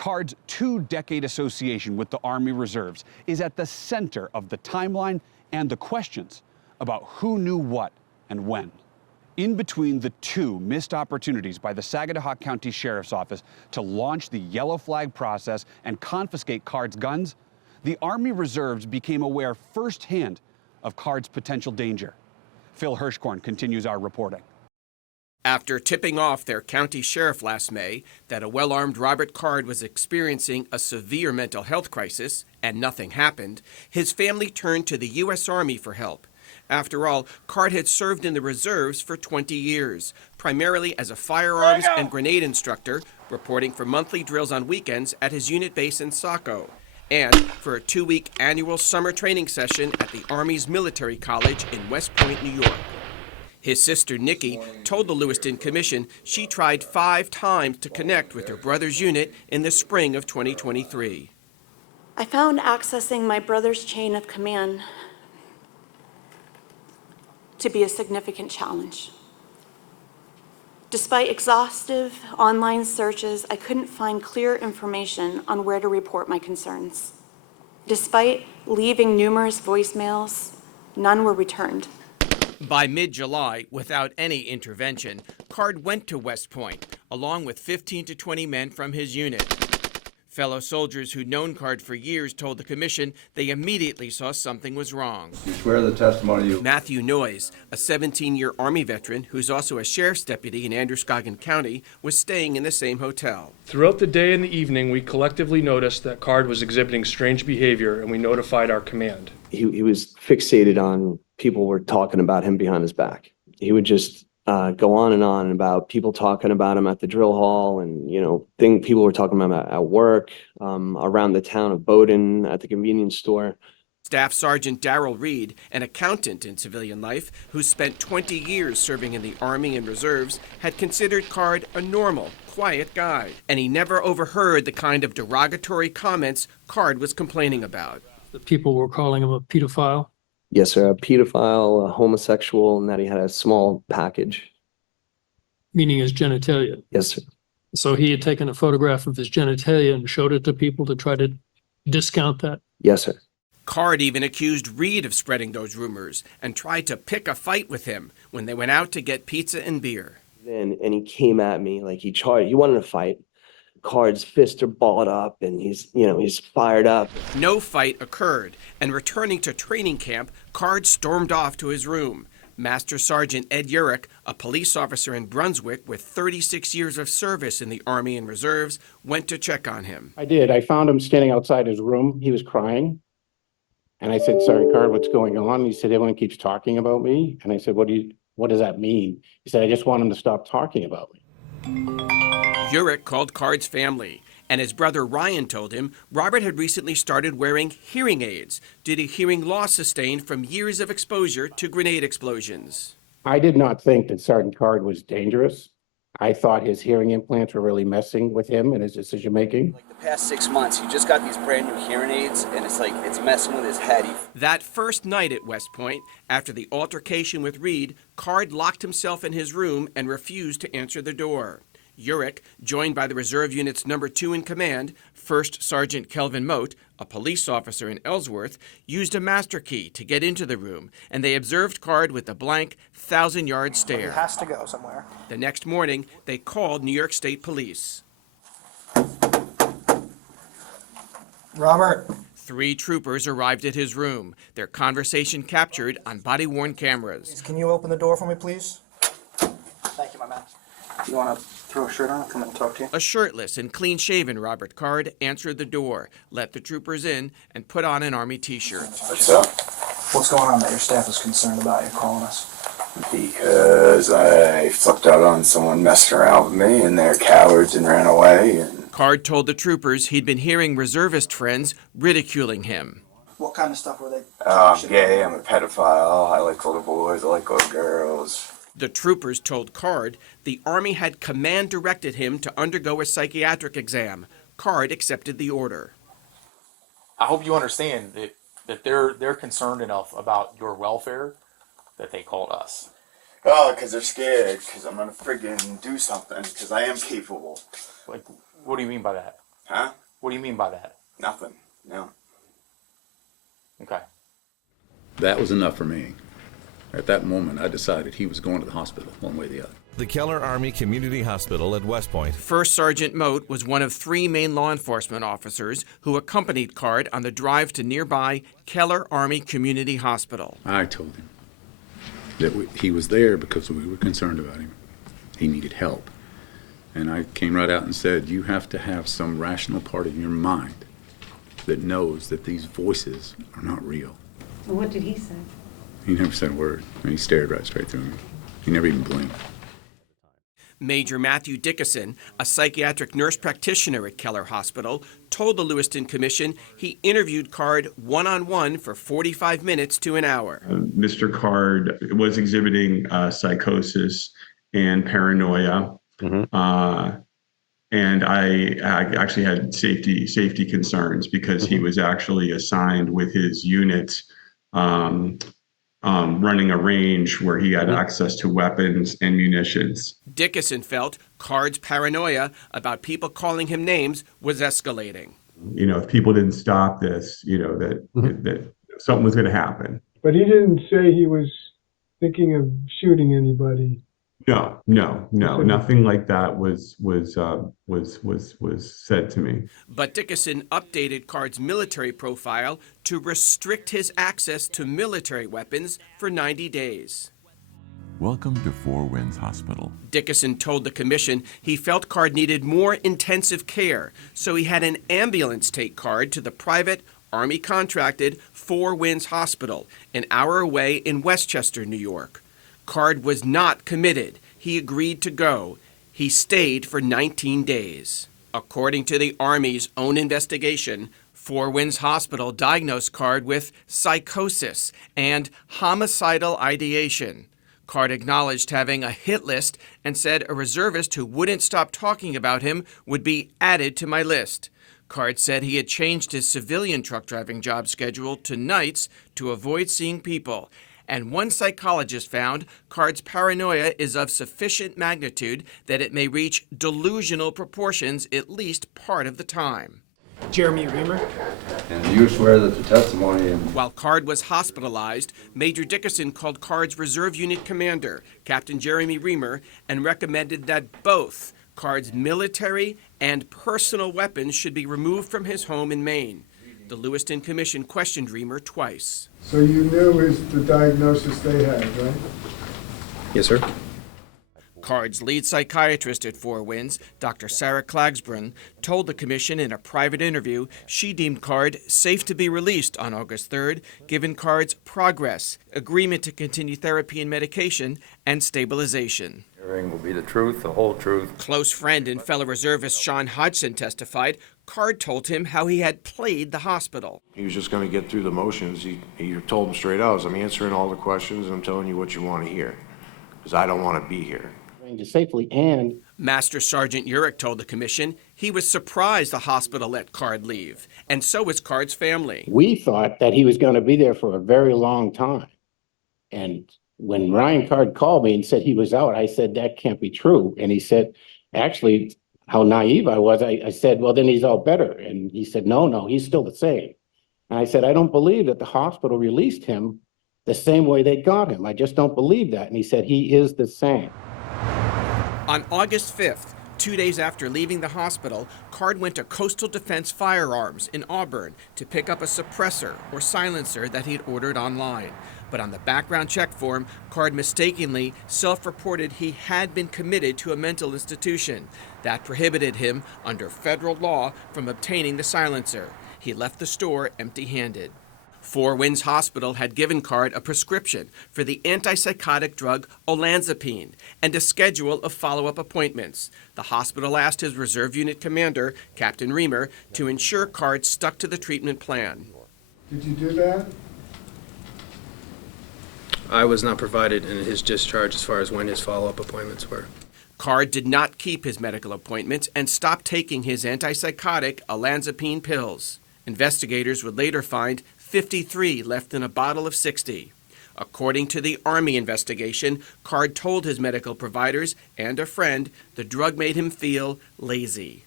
Card's two-decade association with the Army Reserves is at the center of the timeline and the questions about who knew what and when. In between the two missed opportunities by the Saginaw County Sheriff's Office to launch the yellow flag process and confiscate Card's guns, the Army Reserves became aware firsthand of Card's potential danger. Phil Hirschkorn continues our reporting. After tipping off their county sheriff last May that a well-armed Robert Card was experiencing a severe mental health crisis and nothing happened, his family turned to the U.S. Army for help. After all, Card had served in the reserves for 20 years, primarily as a firearms and grenade instructor, reporting for monthly drills on weekends at his unit base in Saco, and for a 2-week annual summer training session at the Army's military college in West Point, New York. His sister, Nikki, told the Lewiston Commission she tried 5 times to connect with her brother's unit in the spring of 2023. I found accessing my brother's chain of command to be a significant challenge. Despite exhaustive online searches, I couldn't find clear information on where to report my concerns. Despite leaving numerous voicemails, none were returned. By mid-July, without any intervention, Card went to West Point, along with 15 to 20 men from his unit. Fellow soldiers who'd known Card for years told the commission they immediately saw something was wrong. You swear the testimony Matthew Noyes, a 17-year Army veteran who's also a sheriff's deputy in Androscoggin County, was staying in the same hotel. Throughout the day and the evening, we collectively noticed that Card was exhibiting strange behavior, and we notified our command. He was fixated on people were talking about him behind his back. He would just go on and about people talking about him at the drill hall, and people were talking about him at work, around the town of Bowdoin, at the convenience store. Staff Sergeant Darrell Reed, an accountant in civilian life who spent 20 years serving in the Army and Reserves, had considered Card a normal, quiet guy, and he never overheard the kind of derogatory comments Card was complaining about. The people were calling him a pedophile? Yes, sir, a pedophile, a homosexual, and that he had a small package. Meaning his genitalia? Yes, sir. So he had taken a photograph of his genitalia and showed it to people to try to discount that? Yes, sir. Card even accused Reed of spreading those rumors and tried to pick a fight with him when they went out to get pizza and beer. And he came at me like he wanted to fight. Card's fists are balled up and he's fired up. No fight occurred, and returning to training camp, Card stormed off to his room. Master Sergeant Ed Urich, a police officer in Brunswick with 36 years of service in the Army and Reserves, went to check on him. I did. I found him standing outside his room. He was crying. And I said, "Sergeant Card, what's going on?" He said, "Everyone keeps talking about me." And I said, what does that mean? He said, "I just want him to stop talking about me." Urich called Card's family, and his brother Ryan told him Robert had recently started wearing hearing aids due to hearing loss sustained from years of exposure to grenade explosions. I did not think that Sergeant Card was dangerous. I thought his hearing implants were really messing with him and his decision making. Like the past 6 months, he just got these brand new hearing aids, and it's messing with his head. That first night at West Point, after the altercation with Reed, Card locked himself in his room and refused to answer the door. Urich, joined by the Reserve Unit's number 2 in command, First Sergeant Kelvin Mote, a police officer in Ellsworth, used a master key to get into the room, and they observed Card with a blank, 1,000-yard stare. He has to go somewhere. The next morning, they called New York State Police. Robert. 3 troopers arrived at his room, their conversation captured on body-worn cameras. Can you open the door for me, please? Thank you, my man. You want to throw a shirt on? I'll come and talk to you. A shirtless and clean-shaven Robert Card answered the door, let the troopers in, and put on an Army t-shirt. What's up? What's going on that your staff is concerned about you calling us? Because I flipped out on someone messing around with me, and they're cowards and ran away. Card told the troopers he'd been hearing reservist friends ridiculing him. What kind of stuff were they? I'm gay, I'm a pedophile, I like little boys, I like little girls. The troopers told Card the Army had command-directed him to undergo a psychiatric exam. Card accepted the order. I hope you understand that they're concerned enough about your welfare that they called us. Oh, because they're scared, because I'm going to friggin' do something, because I am capable. Like, what do you mean by that? Huh? What do you mean by that? Nothing. No. Okay. That was enough for me. At that moment, I decided he was going to the hospital, one way or the other. The Keller Army Community Hospital at West Point. First Sergeant Moat was one of 3 Maine law enforcement officers who accompanied Card on the drive to nearby Keller Army Community Hospital. I told him that he was there because we were concerned about him. He needed help. And I came right out and said, you have to have some rational part of your mind that knows that these voices are not real. What did he say? He never said a word. He stared right straight through me. He never even blinked. Major Matthew Dickinson, a psychiatric nurse practitioner at Keller Hospital, told the Lewiston Commission he interviewed Card one-on-one for 45 minutes to an hour. Mr. Card was exhibiting psychosis and paranoia. And I actually had safety concerns because he was actually assigned with his unit running a range where he had access to weapons and munitions. Dickinson felt Card's paranoia about people calling him names was escalating. You know, if people didn't stop this, you know, that something was going to happen. But he didn't say he was thinking of shooting anybody. No, nothing like that was said to me. But Dickinson updated Card's military profile to restrict his access to military weapons for 90 days. Welcome to Four Winds Hospital. Dickinson told the commission he felt Card needed more intensive care, so he had an ambulance take Card to the private Army-contracted Four Winds Hospital, an hour away in Westchester, New York. Card was not committed. He agreed to go. He stayed for 19 days. According to the Army's own investigation, Four Winds Hospital diagnosed Card with psychosis and homicidal ideation. Card acknowledged having a hit list and said a reservist who wouldn't stop talking about him would be added to my list. Card said he had changed his civilian truck driving job schedule to nights to avoid seeing people. And one psychologist found Card's paranoia is of sufficient magnitude that it may reach delusional proportions at least part of the time. Jeremy Reamer. And do you swear that the testimony... While Card was hospitalized, Major Dickinson called Card's reserve unit commander, Captain Jeremy Reamer, and recommended that both Card's military and personal weapons should be removed from his home in Maine. The Lewiston Commission questioned Reamer twice. So you knew the diagnosis they had, right? Yes, sir. Card's lead psychiatrist at Four Winds, Dr. Sarah Klagsbrun, told the commission in a private interview she deemed Card safe to be released on August 3rd, given Card's progress, agreement to continue therapy and medication, and stabilization. Hearing will be the truth, the whole truth. Close friend and fellow reservist Sean Hodgson testified Card told him how he had played the hospital. He was just going to get through the motions. He told him straight out, I'm answering all the questions and I'm telling you what you want to hear, because I don't want to be here. Safely, and Master Sergeant Urich told the commission he was surprised the hospital let Card leave, and so was Card's family. We thought that he was going to be there for a very long time. And when Ryan Card called me and said he was out, I said, that can't be true. And he said, actually, how naive I was. I said, well, then he's all better. And he said, no, he's still the same. And I said, I don't believe that the hospital released him the same way they got him. I just don't believe that. And he said, he is the same. On August 5th, 2 days after leaving the hospital, Card went to Coastal Defense Firearms in Auburn to pick up a suppressor or silencer that he'd ordered online. But on the background check form, Card mistakenly self-reported he had been committed to a mental institution. That prohibited him, under federal law, from obtaining the silencer. He left the store empty-handed. Four Winds Hospital had given Card a prescription for the antipsychotic drug olanzapine and a schedule of follow-up appointments. The hospital asked his reserve unit commander, Captain Reamer, to ensure Card stuck to the treatment plan. Did you do that? I was not provided in his discharge as far as when his follow-up appointments were. Card did not keep his medical appointments and stopped taking his antipsychotic olanzapine pills. Investigators would later find 53 left in a bottle of 60. According to the Army investigation, Card told his medical providers and a friend the drug made him feel lazy.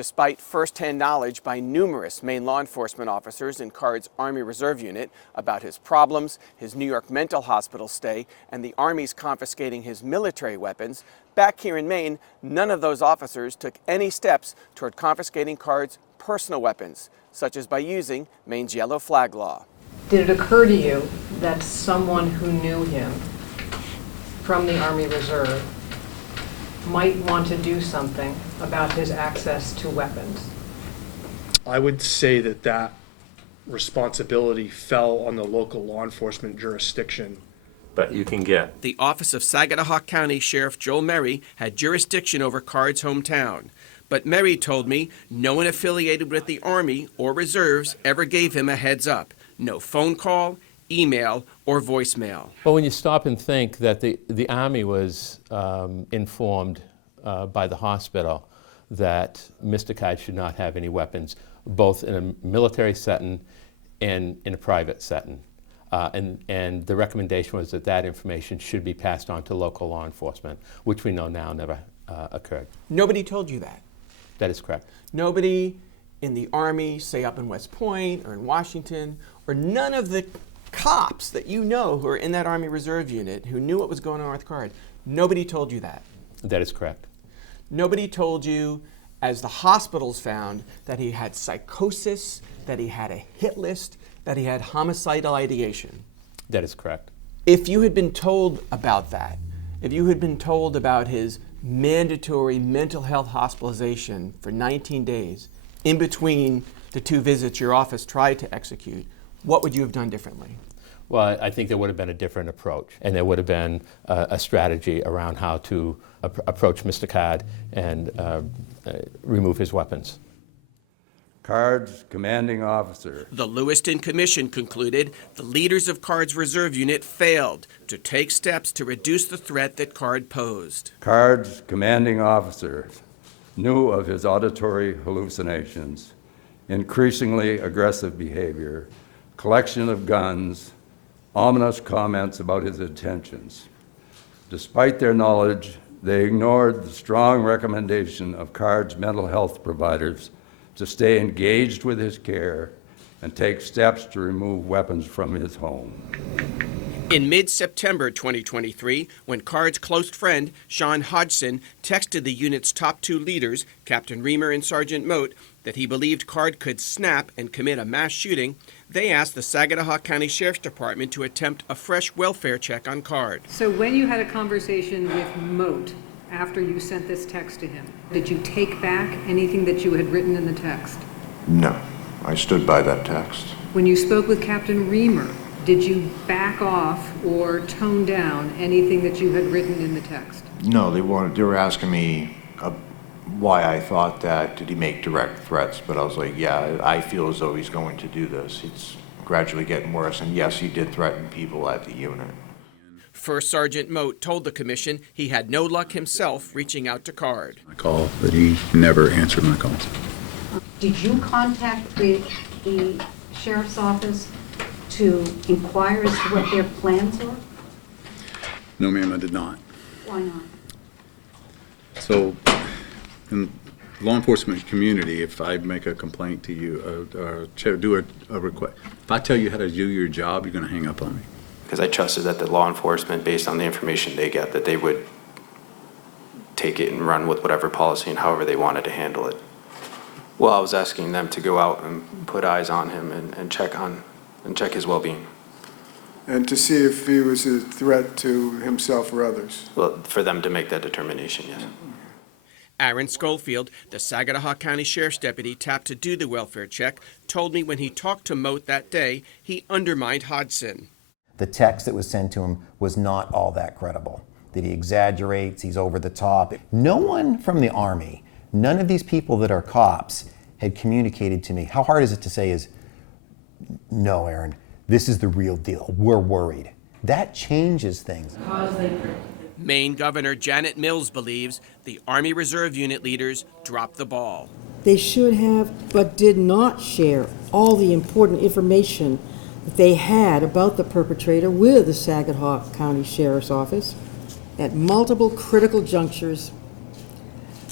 Despite first-hand knowledge by numerous Maine law enforcement officers in Card's Army Reserve Unit about his problems, his New York mental hospital stay, and the Army's confiscating his military weapons, back here in Maine, none of those officers took any steps toward confiscating Card's personal weapons, such as by using Maine's yellow flag law. Did it occur to you that someone who knew him from the Army Reserve might want to do something about his access to weapons? I would say that that responsibility fell on the local law enforcement jurisdiction. But you can get. The Office of Saginaw County Sheriff Joel Merry had jurisdiction over Card's hometown. But Merry told me no one affiliated with the Army or Reserves ever gave him a heads up. No phone call, email, or voicemail. Well, when you stop and think that the Army was informed by the hospital that Mr. Card should not have any weapons, both in a military setting and in a private setting. And the recommendation was that that information should be passed on to local law enforcement, which we know now never occurred. Nobody told you that? That is correct. Nobody in the Army, say up in West Point or in Washington, or none of the cops that you know who are in that Army Reserve Unit who knew what was going on with Card, nobody told you that? That is correct. Nobody told you, as the hospitals found, that he had psychosis, that he had a hit list, that he had homicidal ideation? That is correct. If you had been told about that, if you had been told about his mandatory mental health hospitalization for 19 days, in between the 2 visits your office tried to execute, what would you have done differently? Well, I think there would have been a different approach, and there would have been a strategy around how to approach Mr. Card and remove his weapons. Card's commanding officer. The Lewiston Commission concluded the leaders of Card's Reserve Unit failed to take steps to reduce the threat that Card posed. Card's commanding officer knew of his auditory hallucinations, increasingly aggressive behavior, collection of guns, ominous comments about his intentions. Despite their knowledge, they ignored the strong recommendation of Card's mental health providers to stay engaged with his care and take steps to remove weapons from his home. In mid-September 2023, when Card's close friend, Sean Hodgson, texted the unit's top 2 leaders, Captain Reamer and Sergeant Moat, that he believed Card could snap and commit a mass shooting, they asked the Saginaw County Sheriff's Department to attempt a fresh welfare check on Card. So when you had a conversation with Moat after you sent this text to him, did you take back anything that you had written in the text? No, I stood by that text. When you spoke with Captain Reamer, did you back off or tone down anything that you had written in the text? No, they were asking me why I thought that. Did he make direct threats? But I was like, yeah, I feel as though he's going to do this. It's gradually getting worse. And yes, he did threaten people at the unit. First Sergeant Moat told the commission he had no luck himself reaching out to Card. I called, but he never answered my calls. Did you contact the sheriff's office to inquire as to what their plans were? No, ma'am, I did not. Why not? So, in the law enforcement community, if I make a complaint to you, do a request, if I tell you how to do your job, you're going to hang up on me. Because I trusted that the law enforcement, based on the information they get, that they would take it and run with whatever policy and however they wanted to handle it. Well, I was asking them to go out and put eyes on him and check his well-being. And to see if he was a threat to himself or others. Well, for them to make that determination, yes. Aaron Schofield, the Saginaw County Sheriff's deputy tapped to do the welfare check, told me when he talked to Moat that day, he undermined Hodgson. The text that was sent to him was not all that credible. That he exaggerates, he's over the top. No one from the Army, none of these people that are cops had communicated to me. How hard is it to say is, no, Aaron, this is the real deal. We're worried. That changes things. Maine Governor Janet Mills believes the Army Reserve Unit leaders dropped the ball. They should have, but did not share all the important information that they had about the perpetrator with the Saginaw County Sheriff's Office. At multiple critical junctures,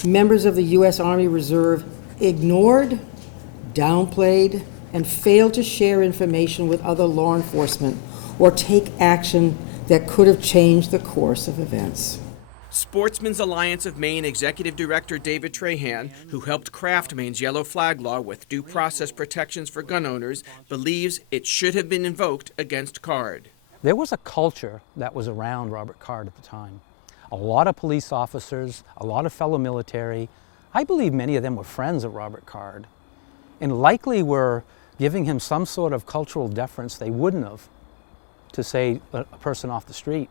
members of the U.S. Army Reserve ignored, downplayed, and failed to share information with other law enforcement or take action that could have changed the course of events. Sportsmen's Alliance of Maine Executive Director David Trahan, who helped craft Maine's yellow flag law with due process protections for gun owners, believes it should have been invoked against Card. There was a culture that was around Robert Card at the time. A lot of police officers, a lot of fellow military. I believe many of them were friends of Robert Card, and likely were giving him some sort of cultural deference they wouldn't have to, say, a person off the street.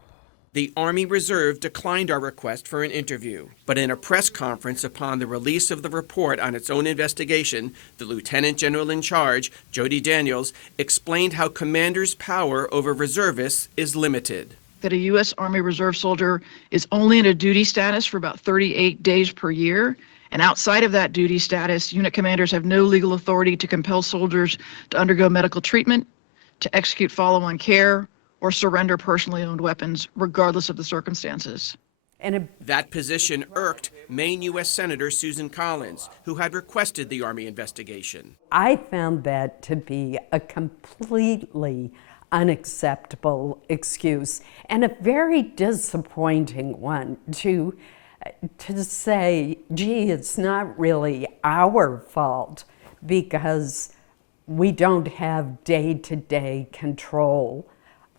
The Army Reserve declined our request for an interview, but in a press conference upon the release of the report on its own investigation, the Lieutenant General in charge, Jody Daniels, explained how commanders' power over reservists is limited. That a U.S. Army Reserve soldier is only in a duty status for about 38 days per year, and outside of that duty status, unit commanders have no legal authority to compel soldiers to undergo medical treatment, to execute follow-on care, or surrender personally owned weapons, regardless of the circumstances. That position irked Maine U.S. Senator Susan Collins, who had requested the Army investigation. I found that to be a completely unacceptable excuse and a very disappointing one to say, gee, it's not really our fault because we don't have day-to-day control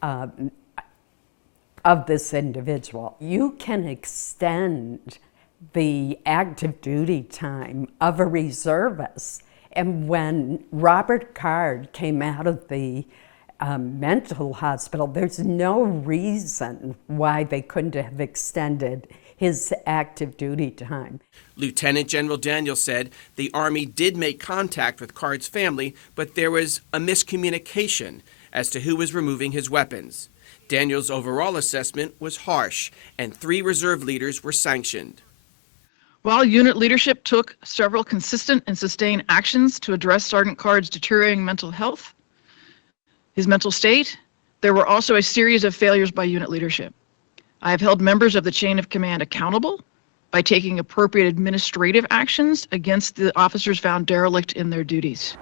of this individual. You can extend the active duty time of a reservist. And when Robert Card came out of the mental hospital, there's no reason why they couldn't have extended his active duty time. Lieutenant General Daniels said the Army did make contact with Card's family, but there was a miscommunication as to who was removing his weapons. Daniels' overall assessment was harsh, and 3 reserve leaders were sanctioned. While unit leadership took several consistent and sustained actions to address Sergeant Card's deteriorating mental health, his mental state, there were also a series of failures by unit leadership. I have held members of the chain of command accountable by taking appropriate administrative actions against the officers found derelict in their duties.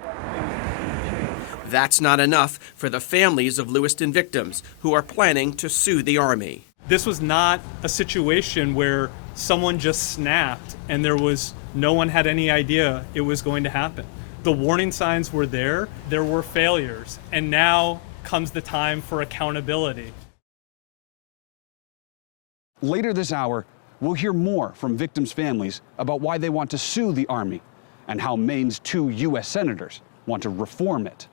That's not enough for the families of Lewiston victims who are planning to sue the Army. This was not a situation where someone just snapped and no one had any idea it was going to happen. The warning signs were there were failures, and now comes the time for accountability. Later this hour, we'll hear more from victims' families about why they want to sue the Army and how Maine's 2 U.S. senators want to reform it.